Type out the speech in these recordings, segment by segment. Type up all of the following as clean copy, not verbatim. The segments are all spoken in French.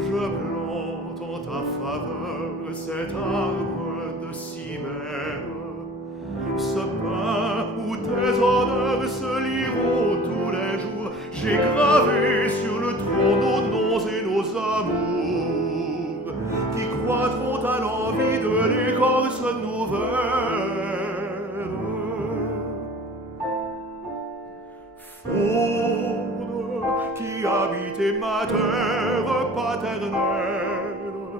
Je plante en ta faveur cet arbre de cimère, ce pain où tes honneurs se liront tous les jours. J'ai gravé sur le tronc nos noms et nos amours, qui croîtront à l'envie de l'écorce nouvelle. Faune qui habitez ma terre paternelle,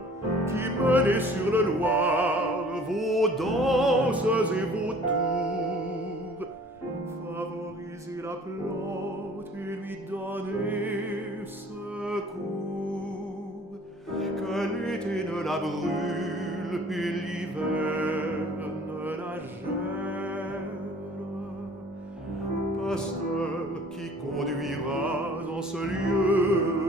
qui menez sur le Loire vos danses et vos tours, favorisez la plante et lui donnez secours, que l'été ne la brûle et l'hiver ne la gèle. Pasteur qui conduira dans ce lieu